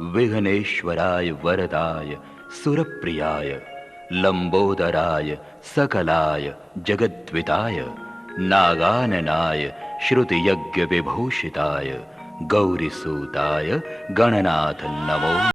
विघ्नेश्वराय वरदाय सुरप्रियाय लंबोदराय सकलाय जगद्विताय नागाननाय श्रुतियज्ञ विभूषिताय गौरीसूताय गणनाथ नमो।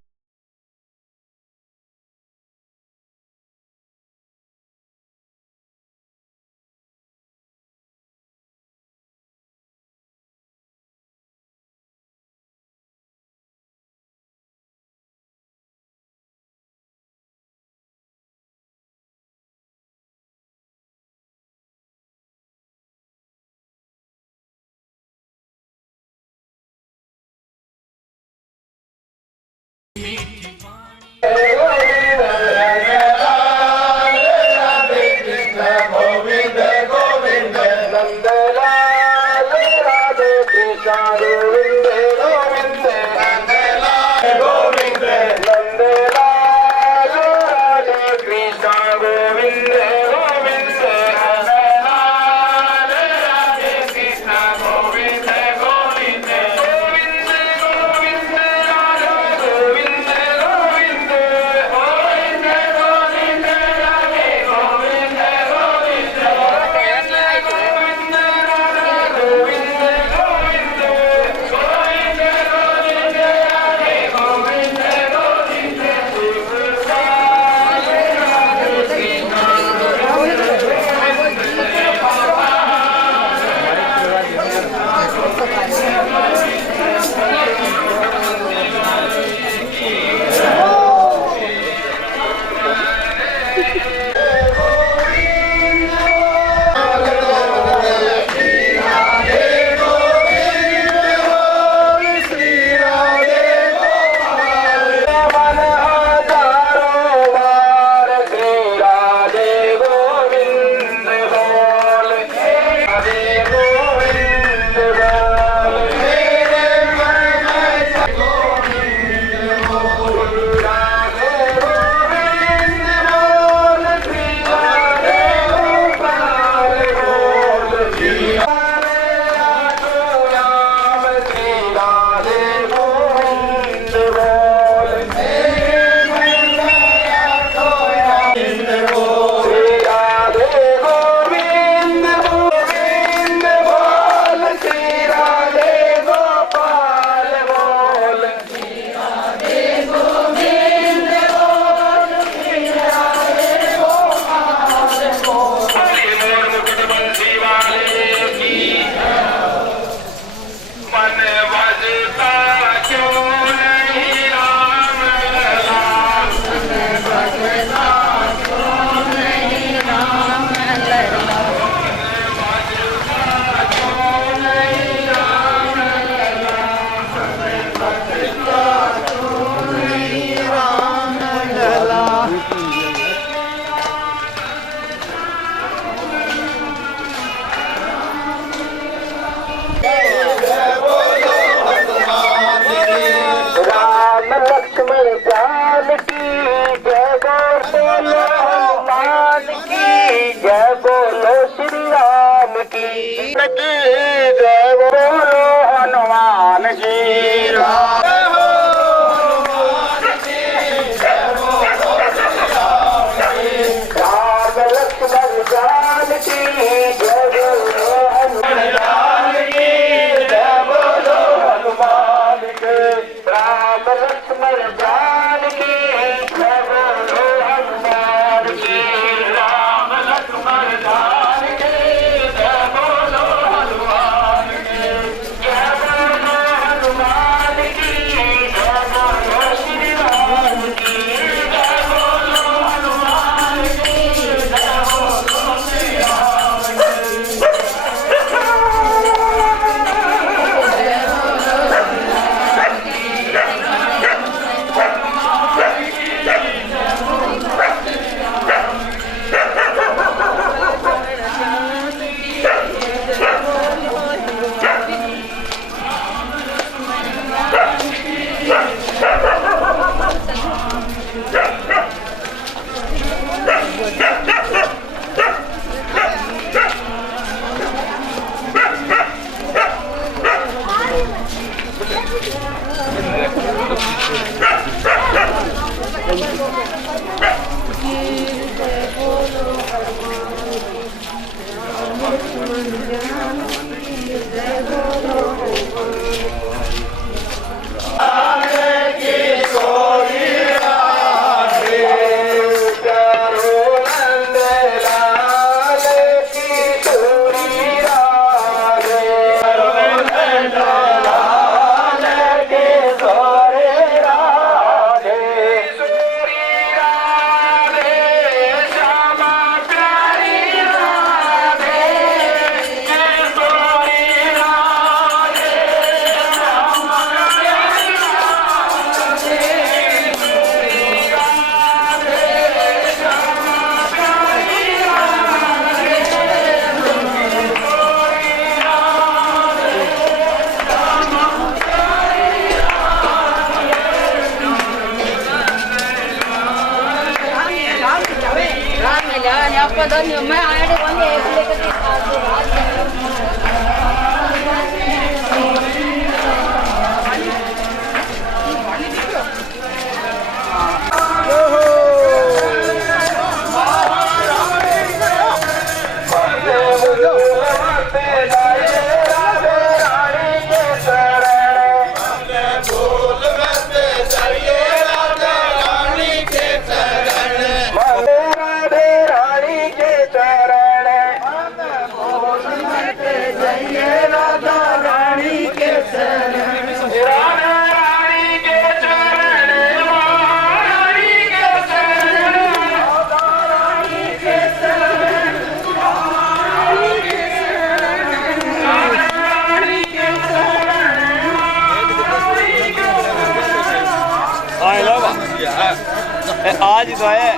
आज तो है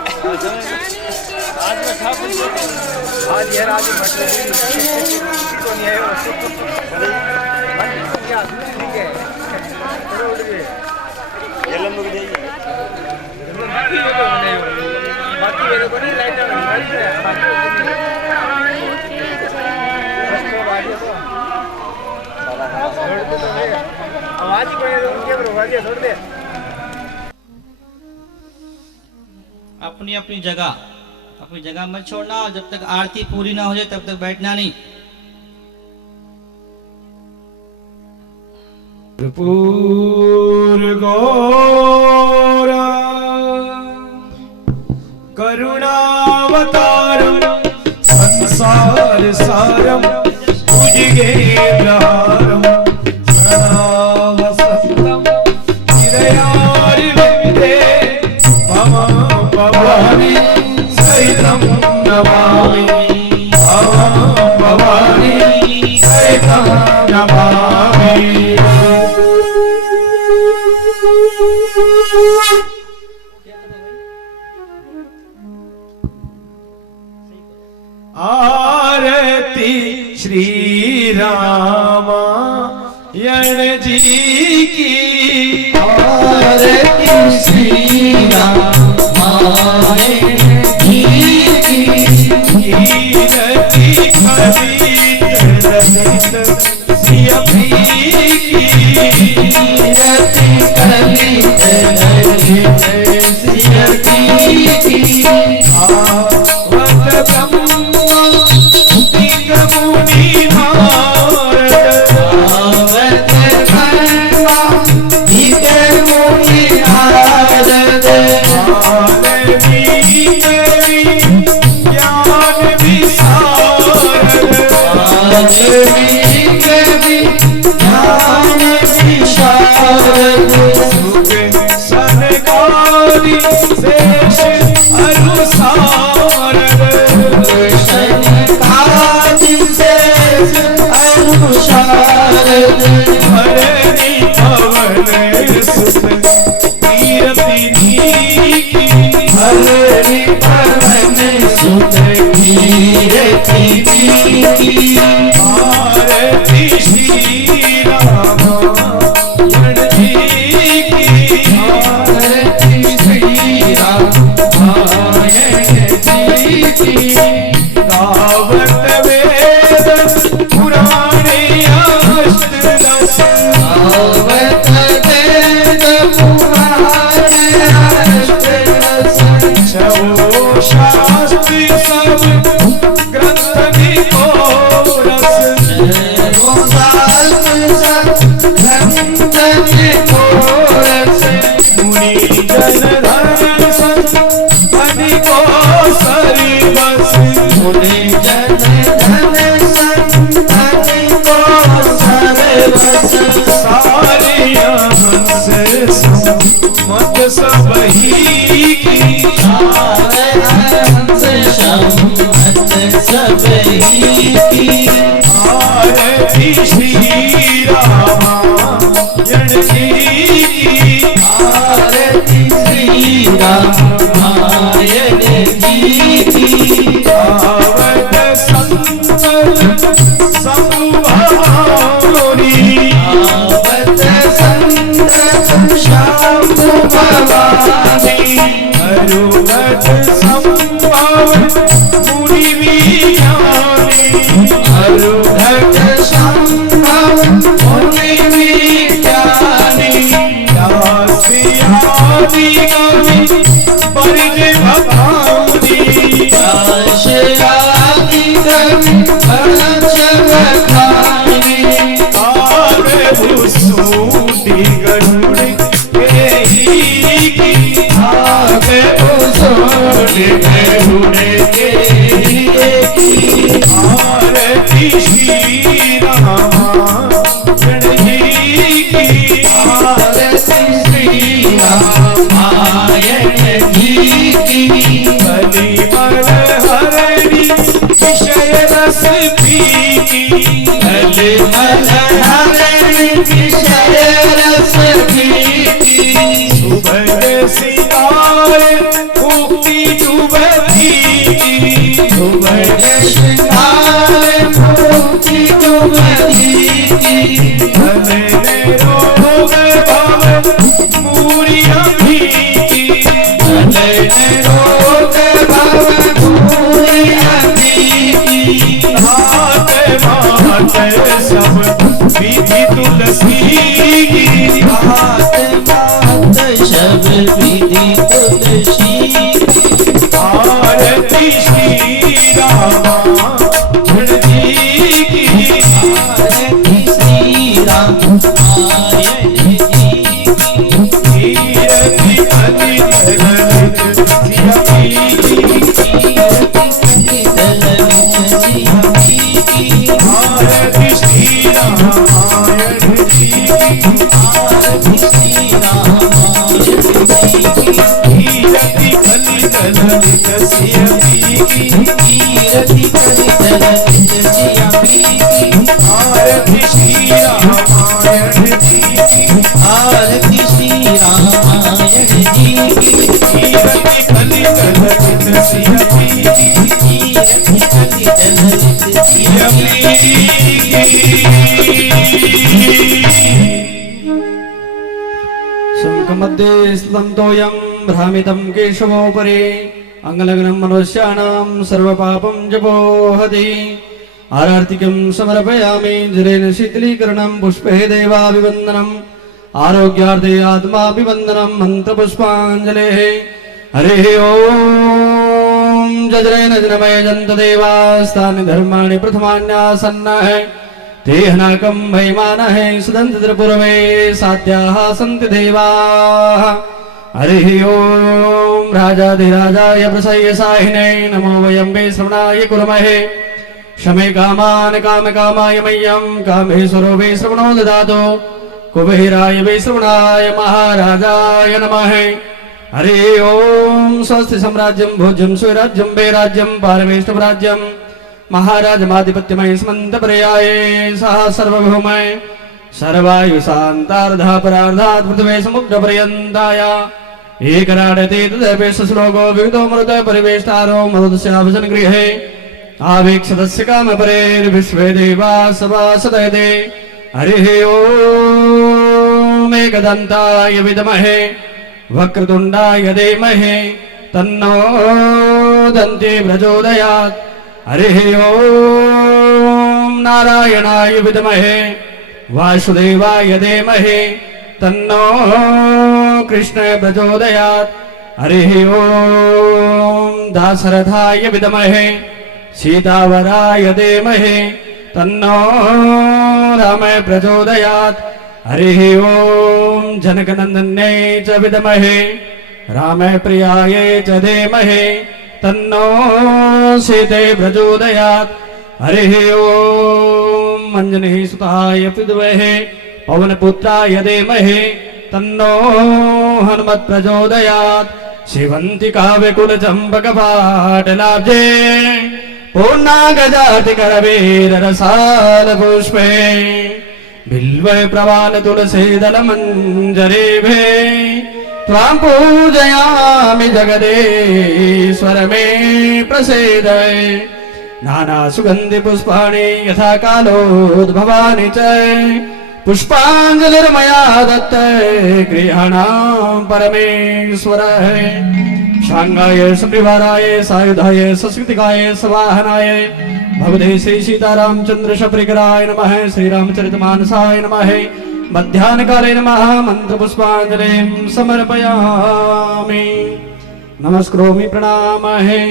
आज में था आज ये रात में तो नहीं है ठीक है ये लंबू के जाइए बाकी ये तो नहीं लाइट आवाज कोई उनके बरवादिया छोड़ दे। अपनी अपनी जगह मत छोड़ना और जब तक आरती पूरी ना हो जाए तब तक बैठना नहीं। कर्पूर गौरा करुणावतारम संसार सारम भुजगेन्द्रहारम सदा वसंतम चिरयार्विदे मम भवानी सहितं नमामि मम भवानी सहितं नमामि। आरती श्री रामायण जी की आरती श्री रामायण जी की कीरति खलित ललित सिया की कीरति खलित ललित सिया की कीरति श्री रामायण जी की आरती श्री रामायण जी की आवत संत संभावनी आवत संत श्याम भवानी हरुवत संभव मुनि विज्ञानी अरुघट संभव मुनि विज्ञानी दासी आदि कवि परिज भवानी दाशरादि कवि भरत बखानी आवे भूसूटी गरुड़ के ही की आगे भूषण गरुड़ के ही आरती श्री रामायण जी की आरती श्री रामायण जी की बलि मन हरणी विषय रस पीकी भले मन हरणी विषय रस पीती सुबह सितार मुक्ति डूबती सुबह श्रृंगार मुक्ति डूबती भले रोग भव मूरिया भीगी भले रोग भव भूरि अतीति हाथ मात सब विधि तुलसी की हाथ मात शब विधि तुलसी आरती श्री रामायण जी की आरती श्री रामायण जी की कीर्ति अनित ललित सिया की आरती श्री रामायण जी की कीर्ति अनित ललित सिया की आरती श्री रामायण जी की आरती श्री रामायण जी की कीर्ति अनित ललित सिया की शङ्खमध्ये स्थितं तोयं भ्रामितं केशवोपरि अङ्गलग्नं मनुष्याणां सर्वपापं जपोहति आरार्तिकं समर्पयामि जलेन शीतलीकरणं पुष्पे देवाभिवन्दनम् आरोग्यार्थे आत्माभिवन्दनं मन्त्रपुष्पाञ्जलेः हरिः ॐ जजरेन जनमयजन्त देवास्तानि धर्माणि प्रथमान्यासन्नः ते हनाकं महिमानः सदन्ति त्रिपुरवे साध्याः सन्ति देवाः हरिः ॐ राजाधिराजाय प्रसह्यसाहिने नमो वयं वै श्रवणाय कुर्महे शमे कामान् कामकामाय मह्यं कामेश्वरो वै श्रवणो ददातु कुबेराय वै श्रवणाय महाराजाय नमः हरिः ॐ स्वस्ति सम्राज्यं भोज्यं स्वराज्यं वैराज्यं पारमेष्टराज्यं महाराजमाधिपत्यमय स्मन्तपर्याये सह सर्वभौमय सर्वायुशान्तार्धापरार्धात् पृथिवे समुद्रपर्यन्ताय एकराडते तदर्पेश श्लोको विविधोऽमृत परिवेष्टारो मरुदस्याभजन गृहे आवीक्षतस्य कामपरेर्विश्वे देवा सभासदयते हरिः ॐ एकदन्ताय विद्महे वक्रतुण्डाय धीमहि तन्नो दन्ति प्रचोदयात् हरिः ॐ नारायणाय विद्महे वासुदेवाय धीमहि तन्नो कृष्ण प्रचोदयात् हरिः ॐ दाशरथाय विद्महे सीतावराय धीमहि तन्नो राम प्रचोदयात् हरिः ॐ जनकनन्दन्यै च विद्महे रामप्रियाय च धीमहि तन्नो सीते प्रचोदयात् हरिः ॐ अञ्जनीसुताय विद्महे पवनपुत्राय धीमहि तन्नो हनुमत् प्रचोदयात् शिवन्ति काव्यकुलचम्पकपाटलाब्जे पूर्णागजाति करवेर रसाल पुष्पे बिल्व प्रवाल तुलसी दल मंजरेभे त्वां पूजयामि जगदीश्वर मे प्रसीद नाना सुगंधि पुष्पाणि यथा कालोद्भवानि च पुष्पांजलिर्मया दत्त गृहाणां परमेश्वर शांगाय सप्रिवाराय सायुधाय सस्कृतिकाय सवाहनाय भगवते श्री सीतारामचंद्र शप्रिकराय नमः श्री रामचरितमानसाय नमः मध्याह्न काले नमः मंत्र पुष्पांजलिं समर्पयामि नमस्करोमि प्रणामहे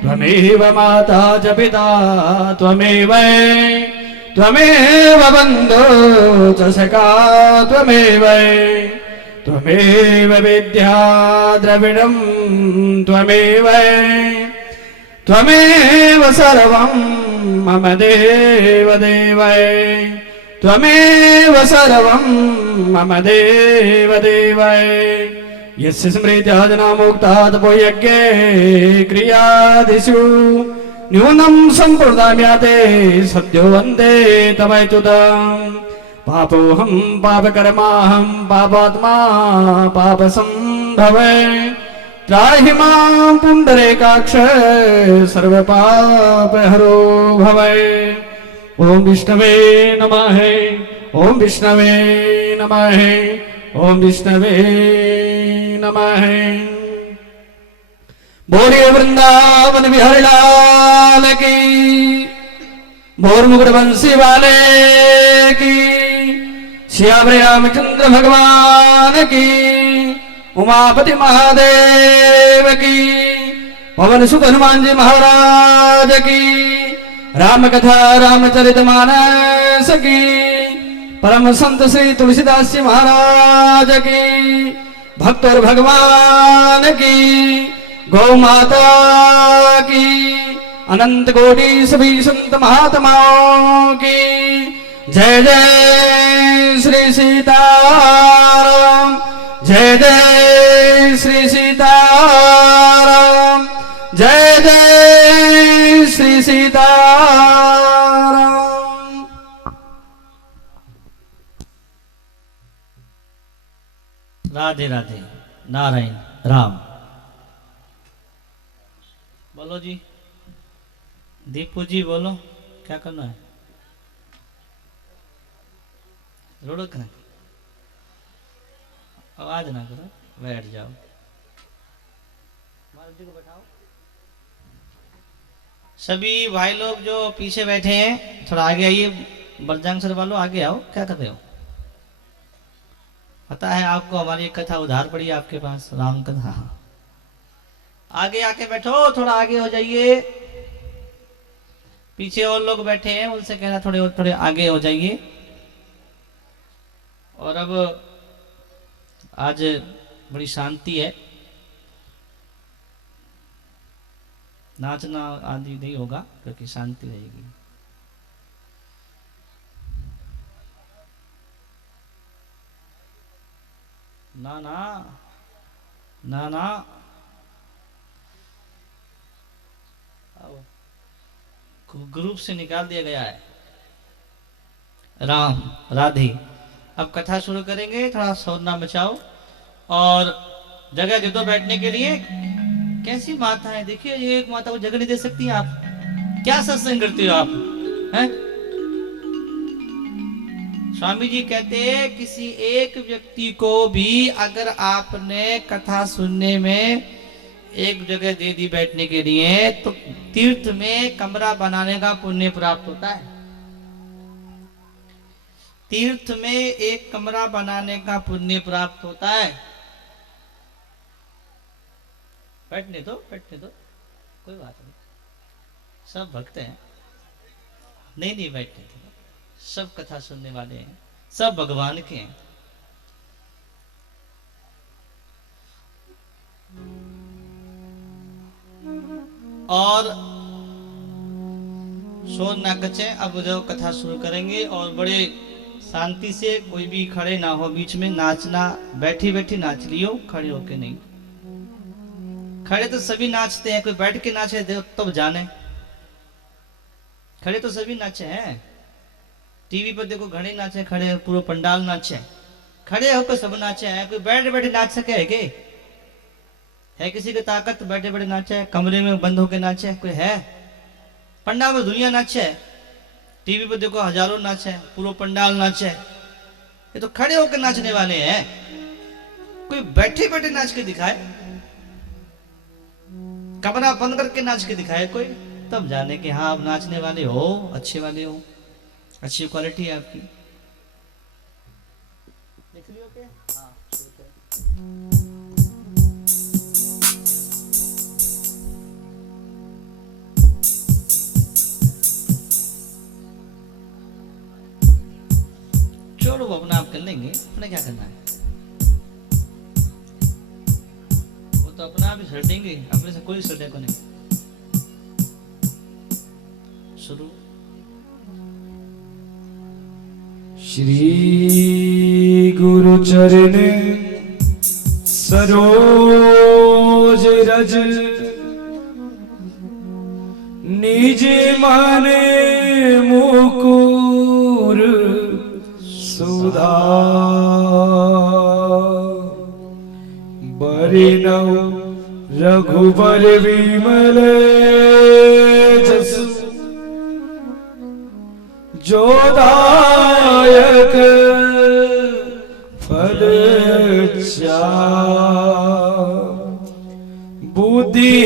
त्वमेव माता च पिता त्वमेव त्वमेव बन्धो च सखा त्वमेव त्वमेव विद्या द्रविणं त्वमेव त्वमेव सर्वं मम देव देव त्वमेव सर्वं मम देव देव यस्य स्मृत्या जना मुक्ता तपोयज्ञे क्रियादिषु न्यूनं सम्पूर्णाम्याते सद्यो वन्दे तमैतुदम् पापोऽहं पापकर्माहं पापात्मा पापसम्भवे त्राहि मां पुण्डरीकाक्ष सर्वपापहरो भवे ॐ विष्णवे नमः ॐ विष्णवे नमः ॐ विष्णवे नमः बोलिए वृंदावन बिहारी लाल की मोर मुकुट बंसी वाले की श्याम रामचंद्र भगवान की उमापति महादेव की पवन सुत हनुमान जी महाराज की राम कथा रामचरितमानस की परम संत श्री तुलसीदास जी महाराज की भक्त और भगवान की गौ माता की अनंत कोटि सभी संत महात्माओं की जय जय श्री सीताराम जय जय श्री सीताराम जय जय श्री सीताराम। राधे राधे नारायण राम। बोलो जी दीपू जी बोलो क्या करना है रोड़ो करें आवाज ना करो बैठ जाओ जी को बैठाओ। सभी भाई लोग जो पीछे बैठे हैं थोड़ा आगे आइए बरजांग सर वालों आगे आओ क्या कर रहे हो पता है आपको हमारी एक कथा उधार पड़ी आपके पास राम कथा आगे आके बैठो थोड़ा आगे हो जाइए पीछे और लोग बैठे हैं उनसे कहना थोड़े आगे हो जाइए। और अब आज बड़ी शांति है नाचना आदि नहीं होगा क्योंकि शांति रहेगी। ना ना ना ना ग्रुप से निकाल दिया गया है राम राधे। अब कथा शुरू करेंगे थोड़ा शोर ना मचाओ और जगह दे दो बैठने के लिए। कैसी माता है देखिए ये एक माता को जगह नहीं दे सकती आप क्या सत्संग करते हो आप हैं? स्वामी जी कहते हैं किसी एक व्यक्ति को भी अगर आपने कथा सुनने में एक जगह दे दी बैठने के लिए तो तीर्थ में कमरा बनाने का पुण्य प्राप्त होता है। तीर्थ में एक कमरा बनाने का पुण्य प्राप्त होता है। बैठने दो कोई बात नहीं सब भक्त हैं नहीं बैठने दो सब कथा सुनने वाले हैं सब भगवान के हैं। और शोर ना कचे अब जो कथा शुरू करेंगे और बड़े शांति से कोई भी खड़े ना हो बीच में नाचना बैठी बैठी नाच लियो खड़े होके नहीं। खड़े तो सभी नाचते हैं कोई बैठ के नाचे तब जाने खड़े तो सभी नाचे हैं, टीवी पर देखो घने नाचे, खड़े पूरा पंडाल नाचे, खड़े होकर सब नाचे हैं। कोई बैठे बैठे नाच सके है किसी की ताकत बैठे बैठे नाचे, कमरे में बंद होकर नाचे? कोई है? पंडाल में दुनिया नाचे, टीवी पर देखो हजारों नाचे, पूरा पंडाल नाचे। ये तो खड़े होकर नाचने वाले हैं। कोई बैठे बैठे नाच के दिखाए, कमरा बंद करके नाच के दिखाए कोई, तब जाने कि हाँ आप नाचने वाले हो, अच्छे वाले हो, अच्छी क्वालिटी है आपकी। देख लियो क्या? हाँ, छोड़ो वो अपना आप कर लेंगे, अपने क्या करना है, वो तो अपना आप ही सटेंगे, अपने से कोई सटे को नहीं। शुरू। श्री गुरु चरण सरोज रज निज मन मुकुर सुधा बरिनौ रघुबर विमल जसु जोदायक फल बुद्धि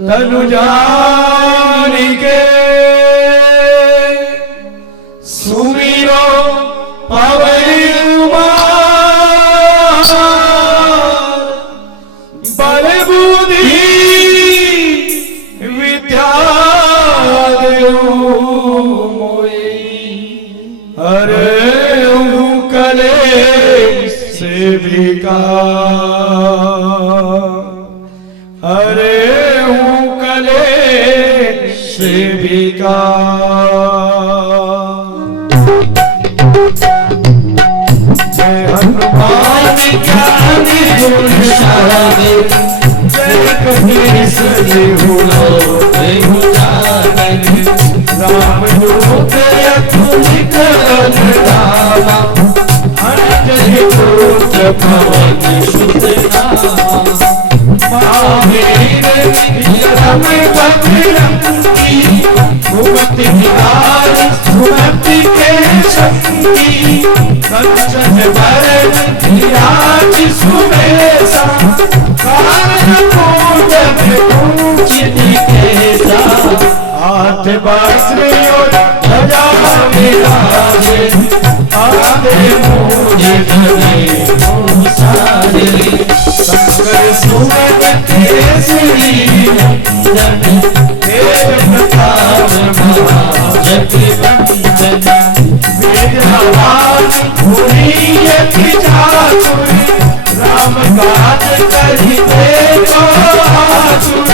तनु जानिके सुमिरो पवन बल बुद्धि विद्या अरे कले सेविका, अरे कले सेविका। जय हनुमान ज्ञान गुण सारे, जय कबीर सजे हुलो राम दूत अतुलित बल धामा, अंजलि पुत्र पवन सुत नामा। महावीर विक्रम बजरंगी, सुमति निहार सुमति के संगी। कंचन बरन विराज सुबेसा, कानन कुंडल कुंचित केसा। आठ बांसुरियों ध्वजा विराजे, आधे मूज धरे सारे। शंकर सुवन केसरी नंदन, तेज प्रताप जगवंदन। वेद भगवान भूरि चातुर, राम काज करिबे को आतुर।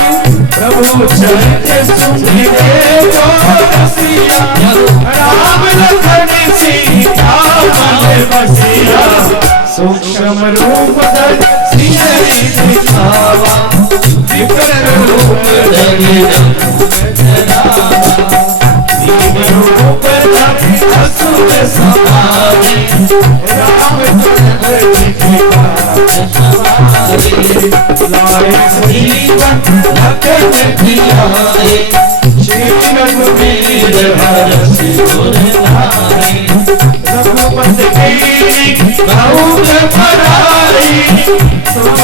प्रभु चरित सुनिबे को रसिया, राम लखन सीता मन बसिया। सूक्ष्म रूप धरि सियहि दिखावा, विकट रूप धरि दीन रूप धरि असुर संहारे। रामचंद्र जी की बात लाए जीवन भगत जियाए, श्री रघुवीर हरषि उर लाए। रघुपति कीनी बहुत बड़ाई, तुम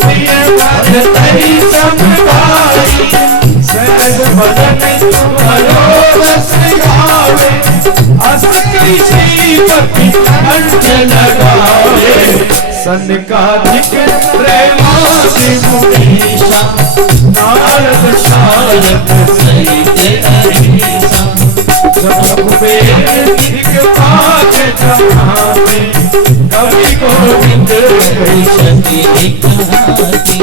प्रिय भरतहि सब भाई। सहज बदन तुम्हारो रस गावे, अस कई श्रीपति कंठ लगावे। सनकादिक प्रेमादि मुनीषा, नारद शारद सहित अहीसा। रघुबीर दिखपाल कहानी, कवि गोविंद कहि कहानी।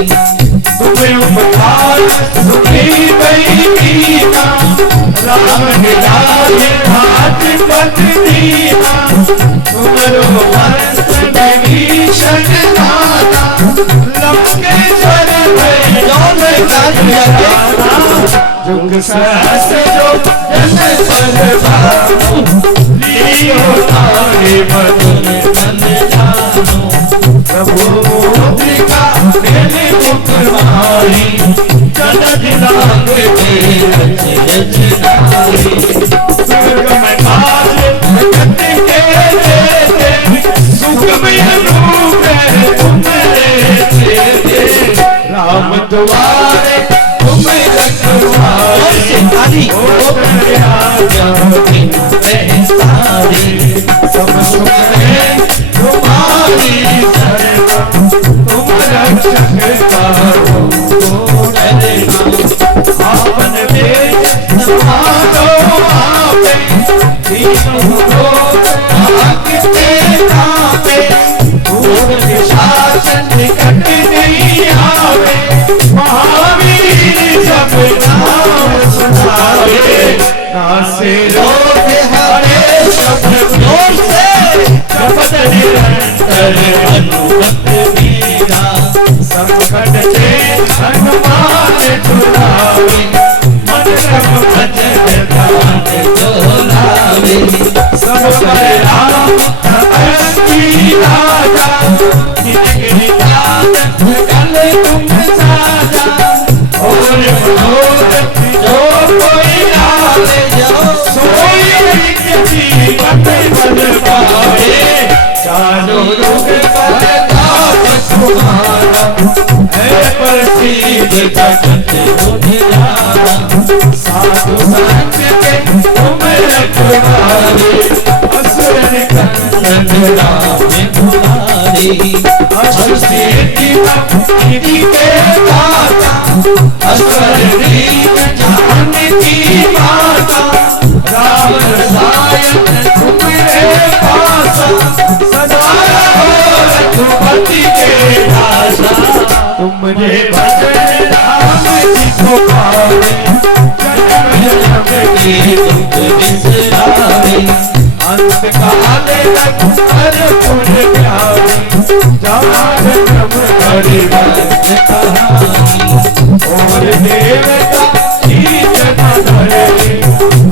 तुम उपकार सुखी गई मीना, राम हिलाए हाथ पत दीना। तुमरो भरत विभीषण नाना, लंकेश्वर भय सब जुग सहस जो जन परवानो लियो तारे मधुर मन जानो प्रभु मुद्रिका मेरे मुख मारी जन दिनांग रचनारी स्वर्ग में काल जगत के देते सुखमय रूप तुम्हारे देते राम द्वारे तुम रखवारे ओ दया सारी सब सुख है तुम्हारी शरण तुम रक्षक करो आपन तेज समारो आपे तीनों लोक भागते कांपे भूत शासन निकट नहीं आवे महावीर जब नाम सुनावे नासे रोग हरे सब जोर से जपत निरंतर हनुमत वीरा संकट से हनुमान छुड़ावे मन रख भजन ध्यान डोलावे सब पर राम की राजा जिनके याद कल तुम साजा और मनोरथ जो कोई आवे सोई जीवन बन पाए चारों लोग पर ताप तुम्हारा है प्रसिद्ध जगत उजियारा साधु संत के तुम रखवारे असुर कंदन राम दुलारे असुर सिद्धि भक्ति के दाता असुर दीन जान की माता राम रसायन तुम्हारे पास सदा रघुपति के दासा तुमने भजन राम जी को पावे जन्म जन्म की दुख बिसरावे अंत काल तक हर पुर प्यारे जान प्रभ हरि भक्त कहानी और देवता की जना धरे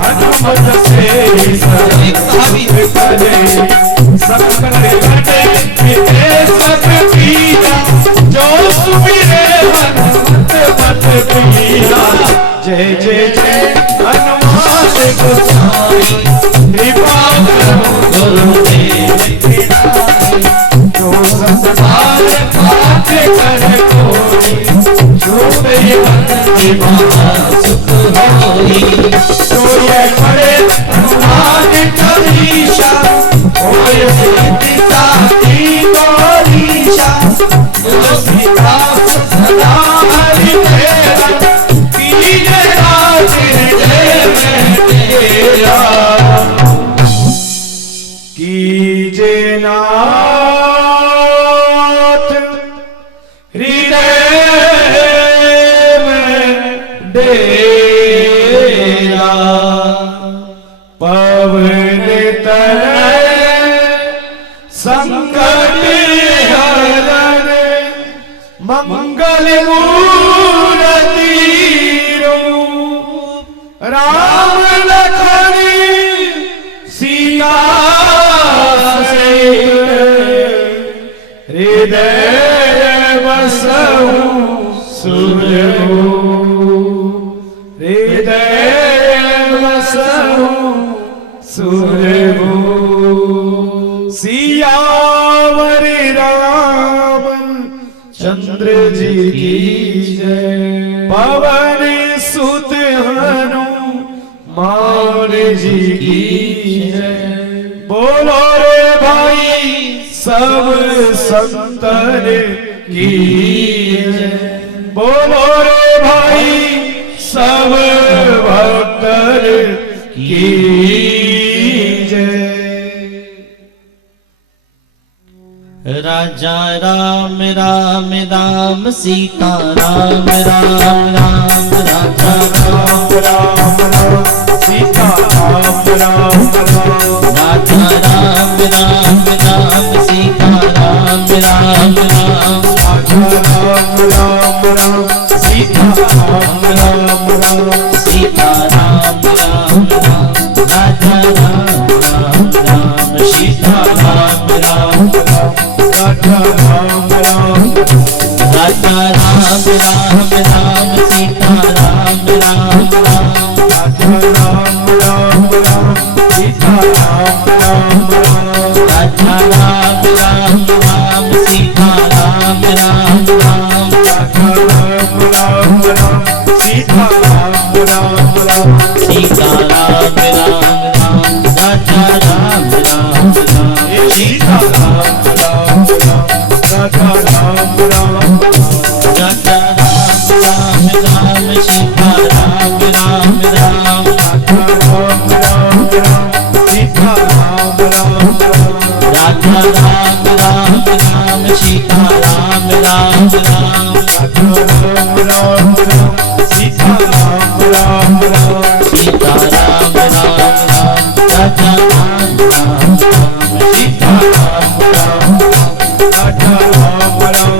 हनुमत से सब करे सकल घटे मिटे सब पीरा जो सुमिरे हनुमत मत पीरा जय जय जय हनुमान गोसाई कृपा करो गुरुदेव की नाई जो संसार पाठ कर कोई जो मेरी बंदी महा सुख होई जो ये पड़े हनुमान करीशा होय सिद्धि साखी गौरीशा तुलसीदा सदा हरि तेरा कीजे राज हृदय में तेरा कीजे नाथ हृदय में डेरा पवन तनय संकट हरण मंगल मूर्ति रूप राम लखन सीता सहित हृदय बसहु सुरहु हृदय बसहु सुरहु सियावर राम चंद्र जी की जय पवन सुत हनुमान जी की जय बोलो रे भाई सब संतन की जय बोलो रे भाई सब भक्तन की जय। राजा राम राम राम सीता राम राम राम राजा राम राम राम सीता राम राम राम राजा राम राम राम सीता राम राम राम राजा राम राम राम सीता राम राधा राम राम राधा राम राम राम सीता राम राम राम राधा राम राम राम सीता राम राम राम राधा राम राम राम सीता राम राम राम राधा राम राम राम सीता राम राम राम सीता राम राम राम राधा राम राम राम सीता राम राम राम राधा राम राम राधा राम राम राम सीता राम राम राम राधा राम राम राम सीता राम राम राम राधा राम राम राम सीता राम राम राम राधा राम राम राम सीता राम राम राम सीता राम राम राम राधा राम राम राम सीता राम राम राधा राम राम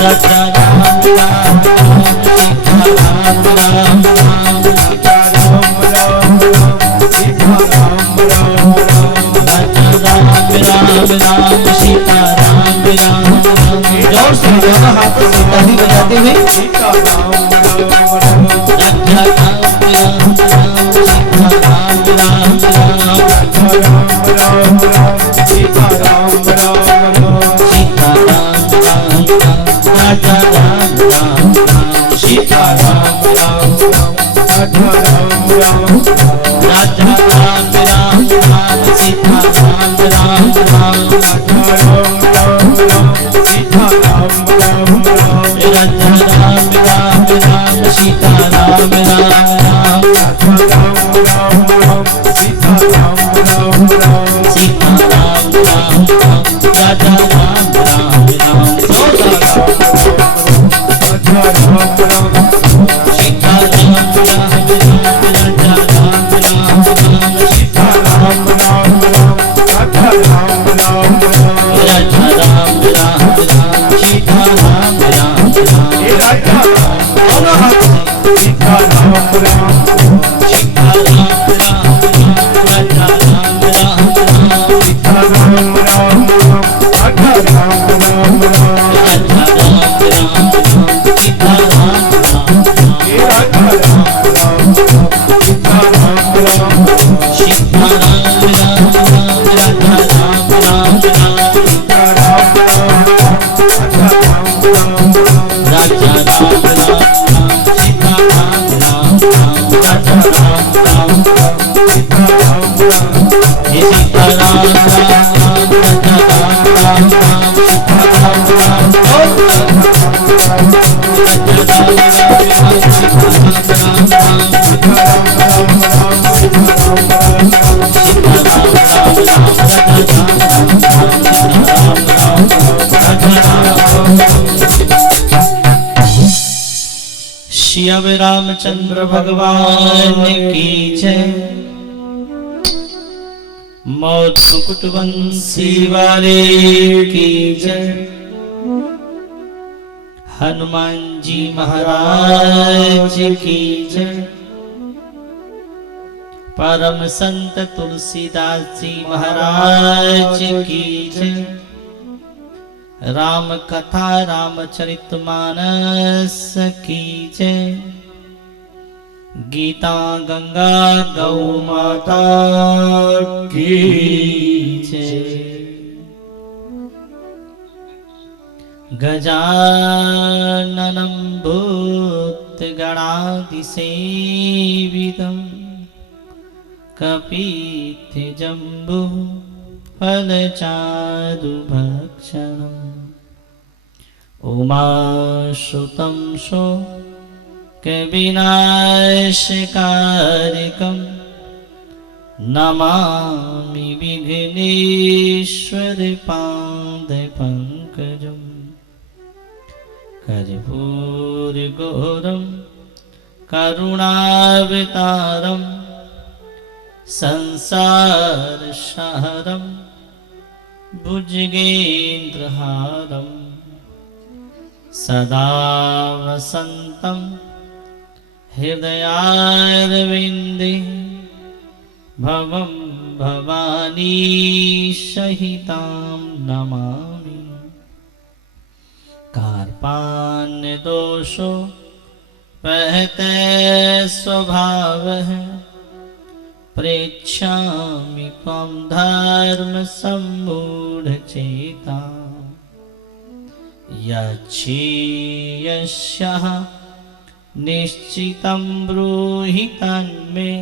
राधा राम राम राम सीता राम राम राम राधा राम राम राम सीता राम राम राम राधा राम राम राम सीता राम राम राम जोर से दोनों हाथों से ताली बजाते हुए सीता राम राम राम राधा राम राम राम सीता राम राम राम राधा राम राम राम सीता राम राम राम सीता राम राम राम राधा राम राम राम सीता राम राम राम राधा राम राम राधा राम राम राम सीता राम राम राम राधा राम राम राम सीता राम राम राम राधा राम राम राम सीता राम राम राम राधा राम राम राम सीता राम राम राम सीता राम राम राम राधा राम राम राम राधा राम राम सीता राम राम राम राधा राम राम राम सीता राम राम राम राधा राम राम राम राधा राम राम राम सीता राम राम राम हे राधा दोनों हाथ से सीता राम राम सीता राम राम राम राधा राम राम राम सीता राम राम राम राधा राम राम राम राधा राम राम राम सीता राम राम राम हे राधा राम राम सीता राम राम सीता राम राम राम राधा राम राम राम सीता राम राम राधा राम राम राधा राम राम राम सीता राम राम राम राधा राम राम राम सीता राम राम हे सीता राम राम राम राधा राम राम राम सीता राम राम राम राधा राम राम राम सीता राम राम राम सीता राम राम राम सीता राम राम राम सीता राम राम राम राधा राम राम राम सीता राम राम राधा राम श्याम रामचंद्र भगवान की जय। मौत मुकुट वंशी वाले की जय। हनुमान जी महाराज की जय। परम संत तुलसीदास जी महाराज की जय। राम कथा रामचरितमानस की जय। गीता गंगा गौ माता की जय। गजाननं भूतगणादिसेवितं कपित्थजम्बो फलचारुभक्षणम् उमाश्रुतं शोकविनाशकारकं नमामि विघ्नेश्वरपादपङ्कजम् कर्पूरगौरं करुणावतारं संसारसारं भुजगेन्द्रहारं सदा वसन्तं हृदयारविन्दे भवं भवानी सहितां नमामि। कार्पाण्य दोषो वहते स्वभावः प्रेक्षामि त्वं धर्म सम्मूढचेता। यच्छ्रेयस्यः निश्चितं ब्रूहि तन्मे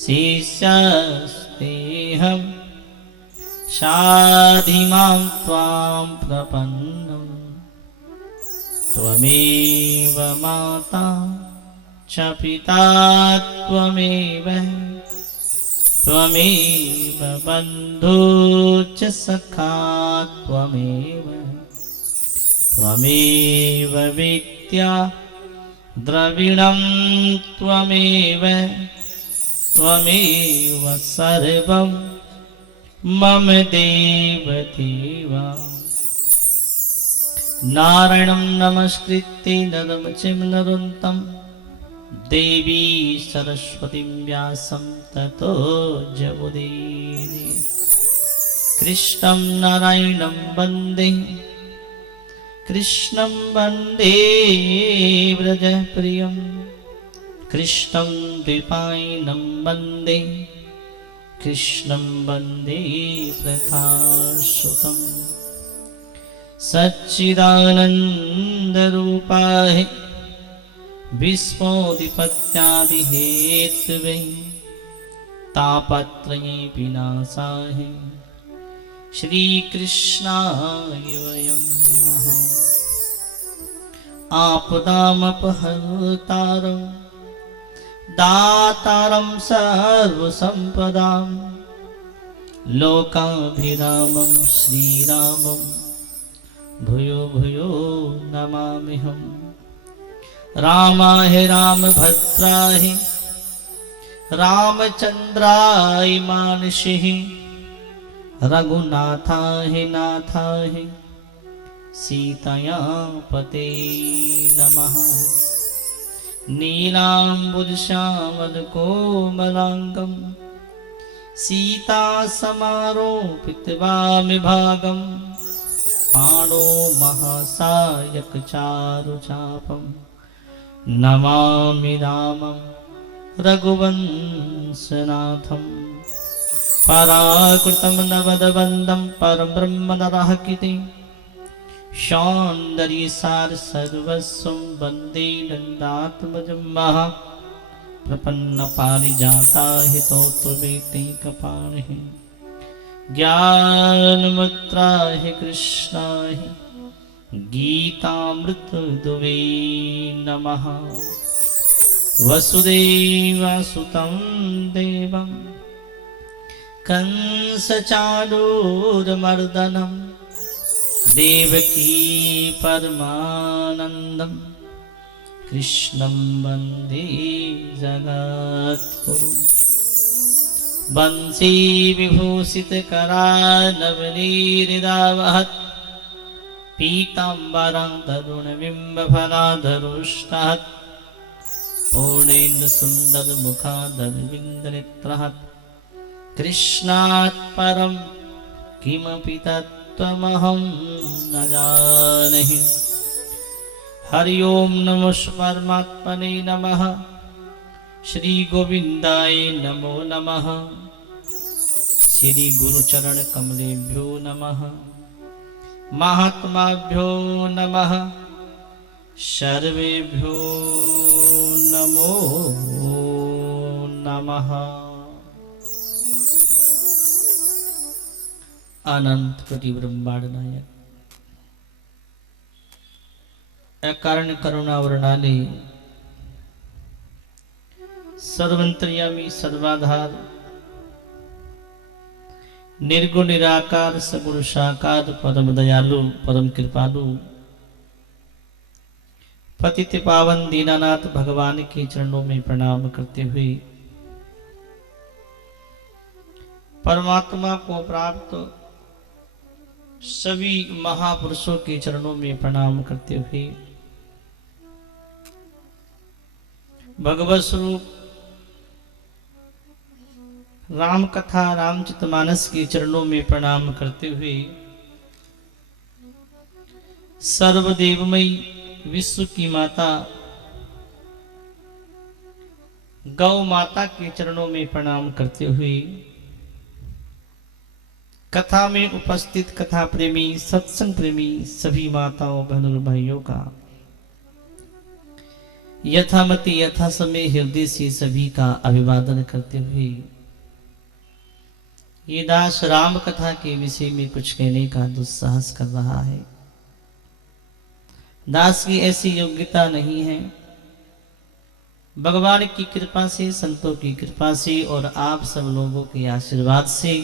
शिष्यस्तेऽहं शाधिमां त्वां प्रपन्नम्। त्वमेव माता च पिता त्वमेव त्वमेव बन्धु च सखा त्वमेव त्वमेव विद्या द्रविणं त्वमेव त्वमेव सर्वं मम देवदेव। नारायणं नमस्कृत्य नरं चैव नरोत्तमं देवी सरस्वतीं व्यासं ततो जयमुदीरये। कृष्णं नारायणं वन्दे कृष्णं वन्दे व्रजप्रियं कृष्णं द्वैपायनं वन्दे कृष्णं वन्दे प्रथासुतं। सच्चिदानन्दरूपाय विश्वोत्पत्त्यादिहेतवे तापत्रये विनाशाय श्रीकृष्णाय वयं नमः। आपदामपहर्तारं दातारं सर्वसम्पदां लोकाभिरामं श्रीरामं भूयो भूयो नमाम्यहम्। रामाय रामभद्राय रामचन्द्राय मानसिः रघुनाथाय नाथाय सीतया पते नमः। नीलाम्बुजश्यामलकोमलाङ्गं सीतासमारोपितवामिभागं पाणो महासायकचारुचापं नमामि रामं रघुवंशनाथं। पराकृतं नवदवन्दं परं ब्रह्म नरहकिति सौन्दर्यसार सर्वस्वं वन्दे नन्दात्मजं महा। प्रपन्नपारिजाताय स्तोत्रवेत्रैकपाणिः ज्ञानमुद्राय कृष्णाय गीतामृतदुहे नमः। वसुदेवसुतं देवं कंसचाणूरमर्दनं देवकी परमानन्दं कृष्णं वन्दे जगद्गुरुं। वंशी विभूषितकरानवनीरिदावहत् पीताम्बरं तरुणबिम्बफलाधरोष्टहत् पूर्णेन्दुसुन्दरमुखादरविन्दनेत्रहत्। कृष्णात् परं किमपि तत्त्वमहं न जानामि। हरि ओं नमो परमात्मने नमः। श्री गोविंदाय नमो नमः। श्री गुरुचरण कमलेभ्यो नमः। महात्माभ्यो नमः। सर्वेभ्यो नमो नमः। अनंत कोटि ब्रह्मांड नायक अकारण करुणा वर्णाली सर्वंतर्यामी सर्वाधार निर्गुण निराकार सगुण साकार परम दयालु परम कृपालु पतित पावन दीनानाथ भगवान के चरणों में प्रणाम करते हुए परमात्मा को प्राप्त सभी महापुरुषों के चरणों में प्रणाम करते हुए भगवत स्वरूप राम कथा रामचरितमानस के चरणों में प्रणाम करते हुए सर्वदेवमयी विश्व की माता गौ माता के चरणों में प्रणाम करते हुए कथा में उपस्थित कथा प्रेमी सत्संग प्रेमी सभी माताओं बहनों भाइयों का यथामति यथा समय हृदय से सभी का अभिवादन करते हुए ये दास राम कथा के विषय में कुछ कहने का दुस्साहस कर रहा है। दास की ऐसी योग्यता नहीं है। भगवान की कृपा से, संतों की कृपा से और आप सब लोगों के आशीर्वाद से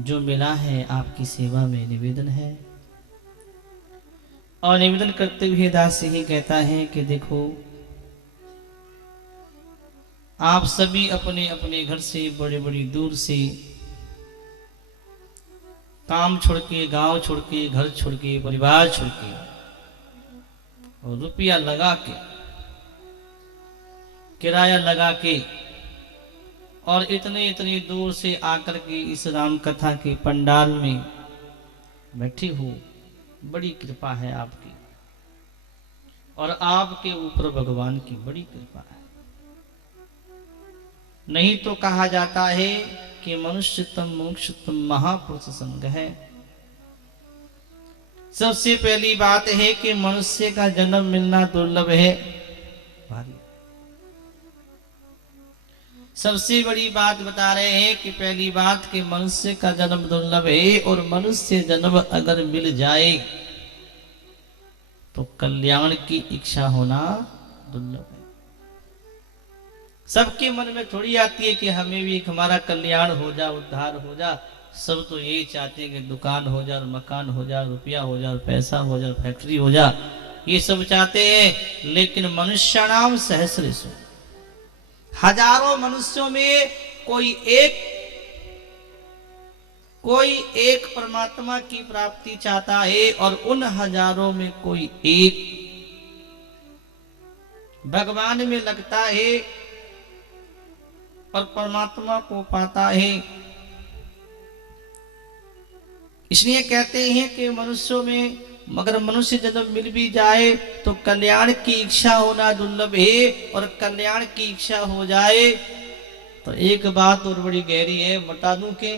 जो मिला है, आपकी सेवा में निवेदन है। और निवेदन करते हुए दास यही कहता है कि देखो, आप सभी अपने अपने घर से बड़े बड़ी दूर से काम छोड़ के, गांव छोड़ के, घर छोड़ के, परिवार छोड़ के और रुपया लगा के, किराया लगा के और इतने दूर से आकर के इस राम कथा के पंडाल में बैठे हो। बड़ी कृपा है आपकी और आपके ऊपर भगवान की बड़ी कृपा है। नहीं तो कहा जाता है कि मनुष्यतम मोक्षतम महापुरुष संग है। सबसे पहली बात है कि मनुष्य का जन्म मिलना दुर्लभ है। सबसे बड़ी बात बता रहे हैं कि पहली बात कि मनुष्य का जन्म दुर्लभ है और मनुष्य जन्म अगर मिल जाए तो कल्याण की इच्छा होना दुर्लभ है। सबके मन में थोड़ी आती है कि हमें भी एक हमारा कल्याण हो जा, उद्धार हो जा। सब तो यही चाहते हैं कि दुकान हो जा, मकान हो जा, रुपया हो जा, पैसा हो जा, फैक्ट्री हो जा, ये सब चाहते हैं। लेकिन मनुष्याणाम सहस्रेषु, हजारों मनुष्यों में कोई एक परमात्मा की प्राप्ति चाहता है और उन हजारों में कोई एक भगवान में लगता है और परमात्मा को पाता है। इसलिए कहते हैं कि मनुष्यों में मगर मनुष्य जन्म मिल भी जाए तो कल्याण की इच्छा होना दुर्लभ है। और कल्याण की इच्छा हो जाए तो एक बात और बड़ी गहरी है, बता दूं कि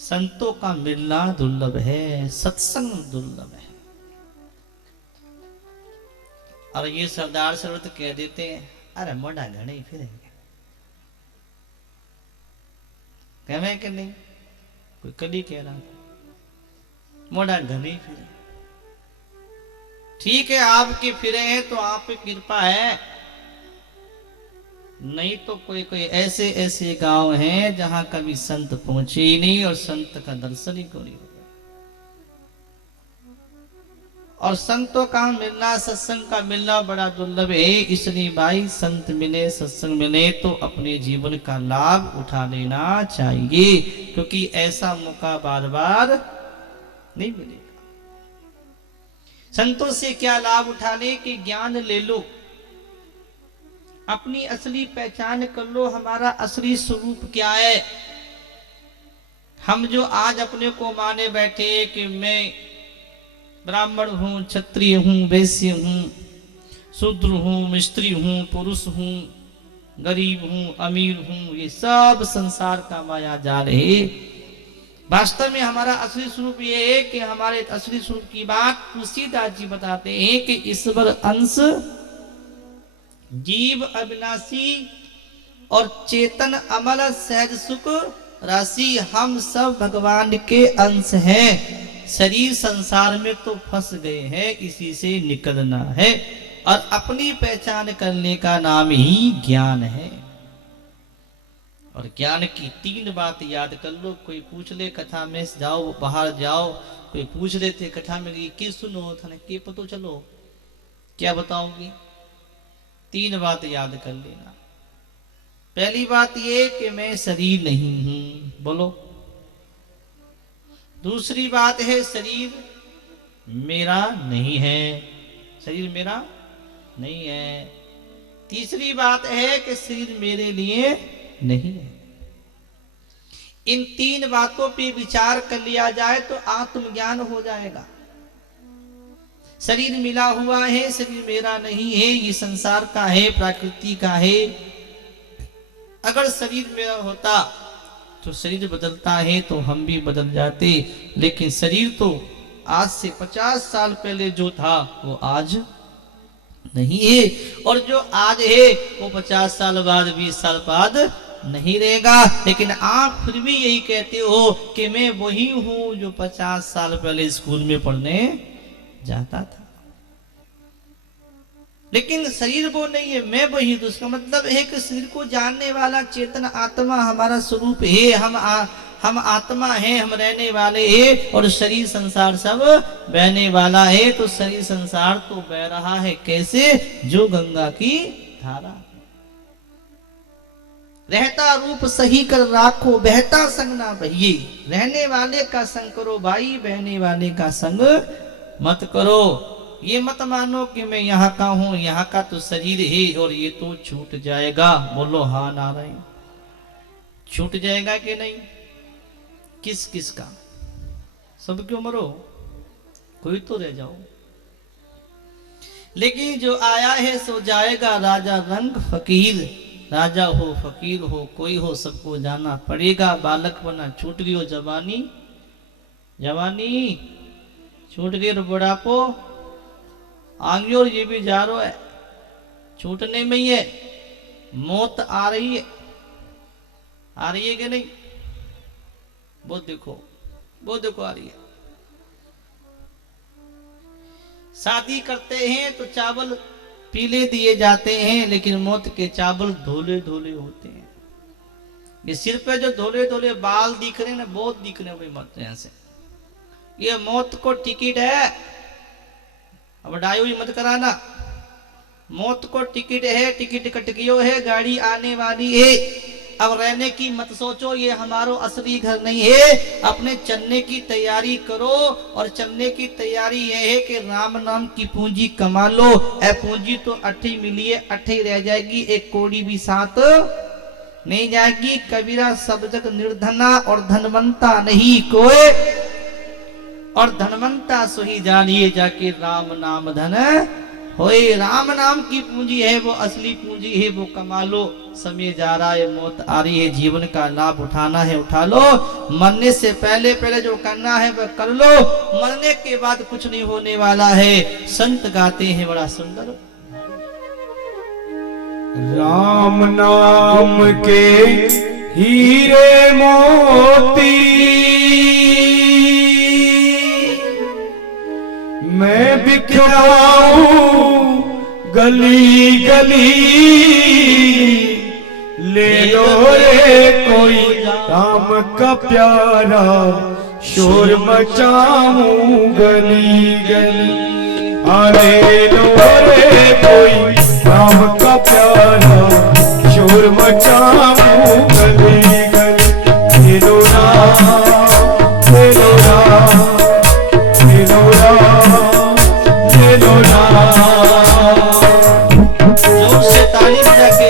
संतों का मिलना दुर्लभ है, सत्संग दुर्लभ है। और ये सरदार सर्वत कह देते हैं, अरे मोड़ा घने ही फिरेंगे, कहे कि नहीं? कोई कभी कह रहा मोड़ा घने ही फिरे। ठीक है, आपके फिरे हैं तो आप पे कृपा है। नहीं तो कोई कोई ऐसे ऐसे गांव हैं जहां कभी संत पहुंचे ही नहीं और संत का दर्शन ही कोई नहीं होगा। और संतों का मिलना, सत्संग का मिलना बड़ा दुर्लभ है। इसलिए भाई संत मिले, सत्संग मिले तो अपने जीवन का लाभ उठा लेना चाहिए, क्योंकि ऐसा मौका बार बार नहीं मिलेगा। संतों से क्या लाभ उठाने के? ज्ञान ले लो, अपनी असली पहचान कर लो, हमारा असली स्वरूप क्या है। हम जो आज अपने को माने बैठे कि मैं ब्राह्मण हूं, क्षत्रिय हूं, वैश्य हूं, शूद्र हूं, स्त्री हूं, पुरुष हूं, गरीब हूं, अमीर हूं, ये सब संसार का माया जाल है। वास्तव में हमारा असली स्वरूप ये है कि हमारे असली स्वरूप की बात तुलसीदास जी बताते हैं कि ईश्वर अंश, जीव अविनाशी और चेतन अमल सहज सुख राशि। हम सब भगवान के अंश हैं। शरीर संसार में तो फंस गए हैं, इसी से निकलना है। और अपनी पहचान करने का नाम ही ज्ञान है। और ज्ञान की 3 बात याद कर लो। कोई पूछ ले कथा में जाओ, बाहर जाओ, कोई पूछ लेते कथा में कि सुनो था के पतो चलो, क्या बताओगे? 3 बात याद कर लेना। पहली बात ये कि मैं शरीर नहीं हूं, बोलो। दूसरी बात है शरीर मेरा नहीं है, शरीर मेरा नहीं है। तीसरी बात है कि शरीर मेरे लिए नहीं है। इन तीन बातों पे विचार कर लिया जाए तो आत्मज्ञान हो जाएगा। शरीर मिला हुआ है, शरीर मेरा नहीं है, ये संसार का है, प्रकृति का है। अगर शरीर मेरा होता तो शरीर बदलता है तो हम भी बदल जाते, लेकिन शरीर तो आज से 50 साल पहले जो था वो आज नहीं है, और जो आज है वो 50 साल बाद 20 साल बाद नहीं रहेगा। लेकिन आप फिर भी यही कहते हो कि मैं वही हूं जो 50 साल पहले स्कूल में पढ़ने जाता था, लेकिन शरीर वो नहीं है, मैं वही। तो उसका मतलब है कि शरीर को जानने वाला चेतन आत्मा हमारा स्वरूप है। हम आत्मा है, हम रहने वाले हैं, और शरीर संसार सब बहने वाला है। तो शरीर संसार तो बह रहा है कैसे? जो गंगा की धारा। रहता रूप सही कर राखो, बहता संग ना बहिए। रहने वाले का संग करो भाई, बहने वाले का संग मत करो। ये मत मानो कि मैं यहाँ का हूं, यहाँ का तो शरीर है और ये तो छूट जाएगा। बोलो हाँ नारायण। छूट जाएगा कि नहीं? किस किस का? सब क्यों मरो, कोई तो रह जाओ। लेकिन जो आया है सो जाएगा। राजा रंग फकीर, राजा हो फकीर हो कोई हो, सबको जाना पड़ेगा। बालक बना छूट गई हो जवानी, जवानी छूट गई, और बुढ़ापो आगे, और ये भी जा रहा है, छूटने में ही है। मौत आ रही है, आ रही है कि नहीं? वो देखो आ रही है। शादी करते हैं तो चावल पीले दिए जाते हैं, लेकिन मौत के चावल धोले धोले होते हैं। ये सिर पे जो धोले धोले बाल दिख रहे हैं ना, बहुत दिख रहे हैं मत यहाँ से। ये मौत को टिकट है, अब डायो मत कराना। मौत को टिकट है, टिकट कट गयो है, गाड़ी आने वाली है। अब रहने की मत सोचो, ये हमारो असली घर नहीं है। अपने चलने की तैयारी करो, और चलने की तैयारी ये है कि राम नाम की पूंजी कमा लो। ए पूंजी तो 8 मिली है, 8 रह जाएगी, एक कोड़ी भी साथ नहीं जाएगी। कबीरा सब जग निर्धना, और धनवंता नहीं कोई, और धनवंता सोही जानिए जाके राम नाम धन होए। राम नाम की पूंजी है, वो असली पूंजी है, वो कमा लो। समय जा रहा है, मौत आ रही है, जीवन का लाभ उठाना है उठा लो। मरने से पहले पहले जो करना है वह कर लो। मरने के बाद कुछ नहीं होने वाला है। संत गाते हैं बड़ा सुंदर, राम नाम के हीरे मोती मैं बिखराऊं गली गली। ले लो रे कोई राम का प्यारा, शोर मचाऊं गली गली। अरे लो रे कोई राम का प्यारा, शोर मचाऊं गली गली। ले लो राम, ले लो राम, ले लो राम, ले लो राम। जोर से ताली बजा के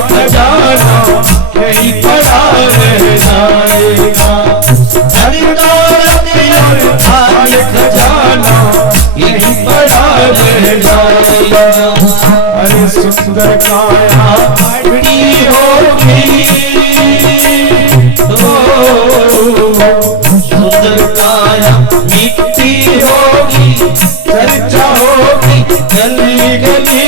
खजाना यही पड़ा रह जाएगा। खजाना यही पड़ा रह जाएगा। अरे सुंदर काया बड़ी होगी, सुंदर काया मिट्टी होगी, चर्चा होगी गली गली।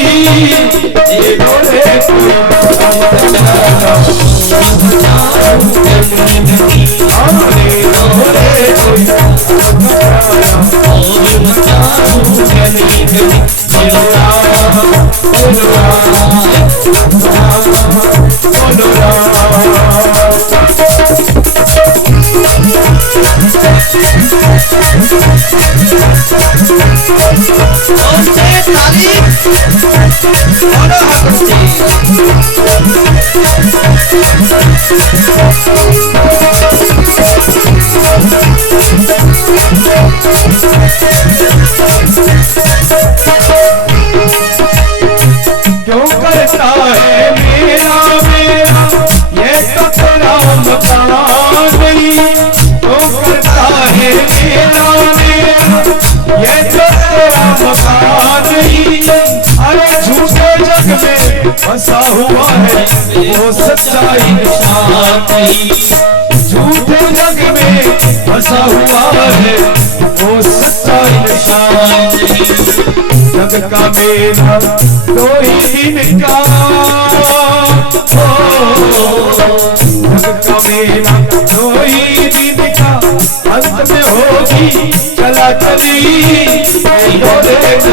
क्यों करता है मेरा मेरा ये तो तेरा मकान नहीं। क्यों करता है मेरा मेरा ये तो तेरा मकान नहीं। अरे झूठे जग में फंसा हुआ है वो सच्चाई निशान नहीं। झूठे जग में फंसा हुआ है वो सच्चाई निशान नहीं। जग का मेरा दो ही दिन का जग का मेरा दो ही दिन का अंत में होगी चला चली डोले कोई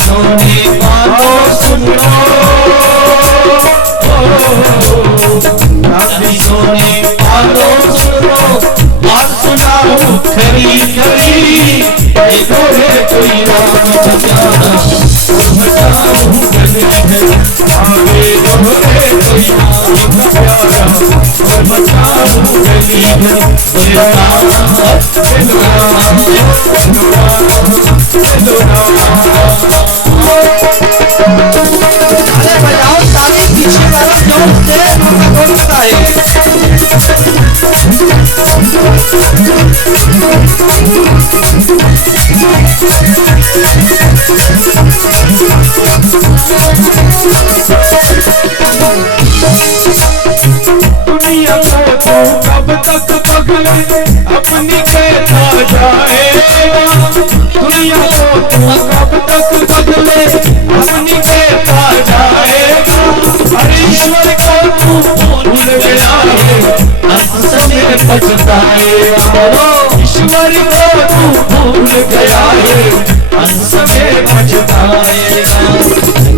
सोने पालो सुनो सोने पालो सुनो बात सुनाओ खरी खरी गोरे कोई राम बचाना बचाओ खरी खरी आगे गोरे कोई राम बचाना बचाओ खरी अरे बजाओ ताली पीछे वाला जोर से मौका कौन दुनिया को तू कब तक पगले अपनी कहता जाएगा। दुनिया को तू कब तक पगले अपनी कहता जाएगा। अरे ईश्वर को तू भूल गया है अंत समय पछताएगा। ईश्वर को तू भूल गया है अंत समय पछताएगा।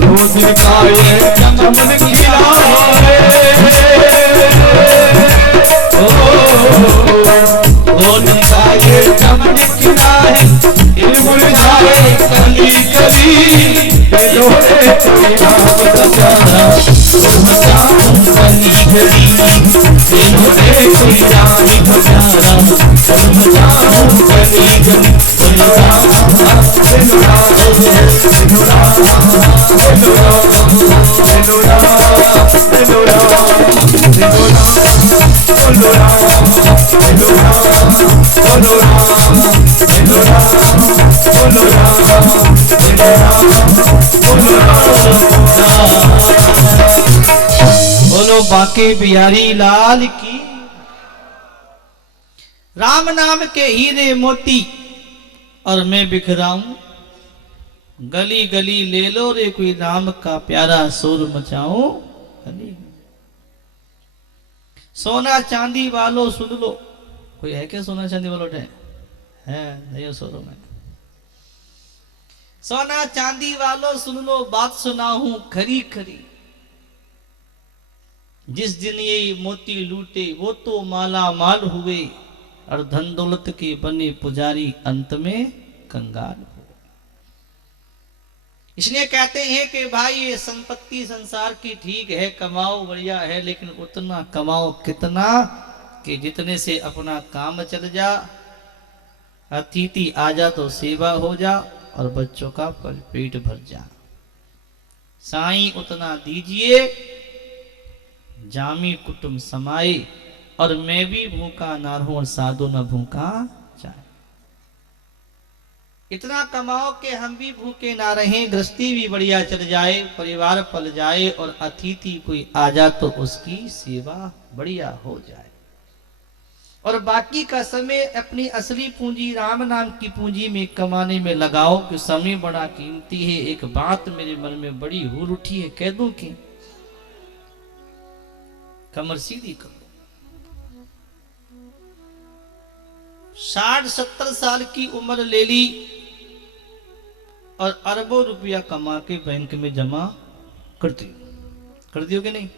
दो दिन का ये चमन खिला है चमन खिला है मुरझाए कली कली लोहे कोई राम बचाना बचाऊं कली कली लोहे कोई राम बचाना बचाऊं कली बोलो बांके बिहारी लाल की। राम नाम के हीरे मोती और मैं बिखराऊं गली गली ले लो रे कोई राम का प्यारा शोर मचाऊं गली। सोना चांदी वालों सुन लो। कोई है क्या सोना चांदी वालों है नहीं सुनो में। सोना चांदी वालों सुन लो बात सुनाऊं खरी खरी। जिस दिन ये मोती लूटे वो तो माला माल हुए और धन दौलत के बने पुजारी अंत में कंगाल हुए। इसलिए कहते हैं कि भाई ये संपत्ति संसार की ठीक है, कमाओ बढ़िया है, लेकिन उतना कमाओ कितना कि जितने से अपना काम चल जा, अतिथि आ जा तो सेवा हो जा और बच्चों का पेट भर जा। साईं उतना दीजिए, जामी कुटुंब समाए, और मैं भी भूखा ना रहूं और साधु न भूखा जाए। इतना कमाओ कि हम भी भूखे ना रहें, गृहस्थी भी बढ़िया चल जाए, परिवार पल जाए, और अतिथि कोई आ जा तो उसकी सेवा बढ़िया हो जाए। और बाकी का समय अपनी असली पूंजी राम नाम की पूंजी में कमाने में लगाओ, कि समय बड़ा कीमती है। एक बात मेरे मन में बड़ी हुर उठी है, कह दूं कि कमर सीधी करो। 60-70 साल की उम्र ले ली और अरबों रुपया कमा के बैंक में जमा कर दियो कि नहीं?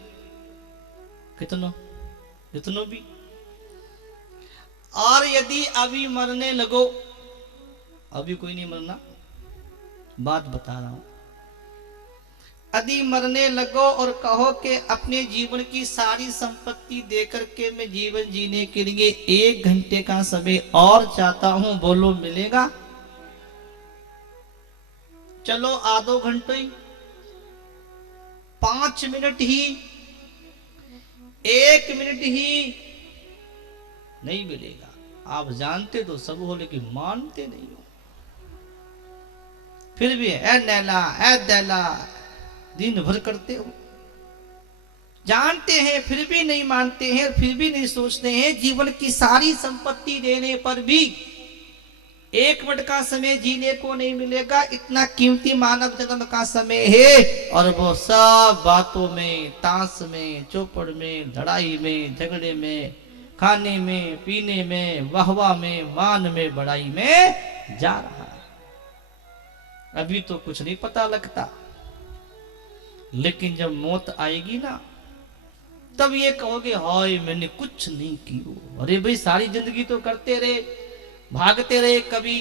कितनों भी। और यदि अभी मरने लगो, अभी कोई नहीं मरना, बात बता रहा हूं, यदि मरने लगो और कहो कि अपने जीवन की सारी संपत्ति देकर के मैं जीवन जीने के लिए 1 घंटे का समय और चाहता हूं, बोलो मिलेगा? चलो आधो घंटे ही, 5 मिनट ही, 1 मिनट ही नहीं मिलेगा। आप जानते तो सब हो लेकिन मानते नहीं हो। फिर भी ए नैला ए दैला दिन भर करते हो, जानते हैं फिर भी नहीं मानते हैं, फिर भी नहीं सोचते हैं। जीवन की सारी संपत्ति देने पर भी 1 मिनट का समय जीने को नहीं मिलेगा। इतना कीमती मानव जन्म का समय है, और वो सब बातों में, ताश में, चौपड़ में, लड़ाई में, झगड़े में, खाने में, पीने में, वाहवाह में, मान में, बड़ाई में जा रहा है। अभी तो कुछ नहीं पता लगता, लेकिन जब मौत आएगी ना, तब ये कहोगे हाय मैंने कुछ नहीं किया। अरे भाई सारी जिंदगी तो करते रहे, भागते रहे, कभी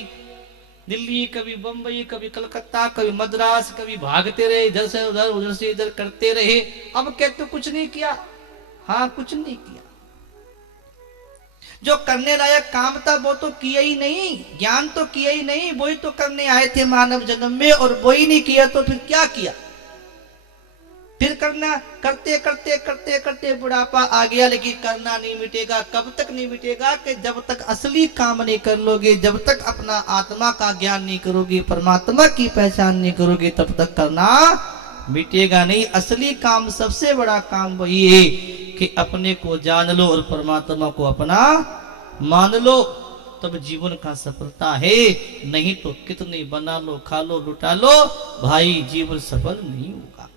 दिल्ली, कभी बंबई, कभी कलकत्ता, कभी मद्रास, कभी भागते रहे, इधर से उधर से इधर करते रहे। अब कहते कुछ नहीं किया। हाँ, कुछ नहीं किया। जो करने लायक काम था वो तो किया ही नहीं, ज्ञान तो किया ही नहीं, वही तो करने आए थे मानव जन्म में, और वही नहीं किया तो फिर क्या किया? फिर करना करते करते करते करते बुढ़ापा आ गया, लेकिन करना नहीं मिटेगा। कब तक नहीं मिटेगा? कि जब तक असली काम नहीं कर लोगे, जब तक अपना आत्मा का ज्ञान नहीं करोगे, परमात्मा की पहचान नहीं करोगे, तब तक करना मिटेगा नहीं। असली काम, सबसे बड़ा काम वही है कि अपने को जान लो और परमात्मा को अपना मान लो, तब जीवन का सफलता है। नहीं तो कितने बना लो, खा लो, लुटा लो, भाई जीवन सफल नहीं होगा।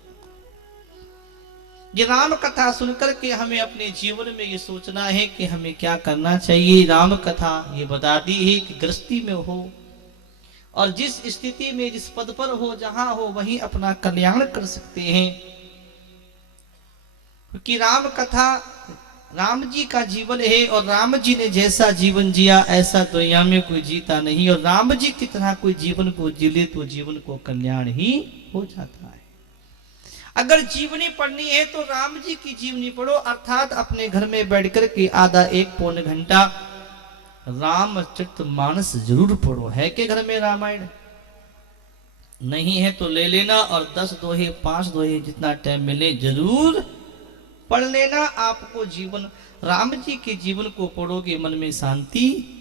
ये राम कथा सुनकर के हमें अपने जीवन में ये सोचना है कि हमें क्या करना चाहिए। राम कथा ये बता दी है कि गृहस्थी में हो और जिस स्थिति में, जिस पद पर हो, जहां हो, वहीं अपना कल्याण कर सकते हैं। क्योंकि राम कथा राम जी का जीवन है, और राम जी ने जैसा जीवन जिया ऐसा दुनिया में कोई जीता नहीं, और राम जी की तरह कोई जीवन को जी ले तो जीवन को कल्याण ही हो जाता है। अगर जीवनी पढ़नी है तो राम जी की जीवनी पढ़ो, अर्थात अपने घर में बैठकर के आधा 1 घंटा रामचरितमानस जरूर पढ़ो। है के घर में रामायण? नहीं है तो ले लेना, और 10 दोहे 5 दोहे जितना टाइम मिले जरूर पढ़ लेना। आपको जीवन, राम जी के जीवन को पढ़ोगे मन में शांति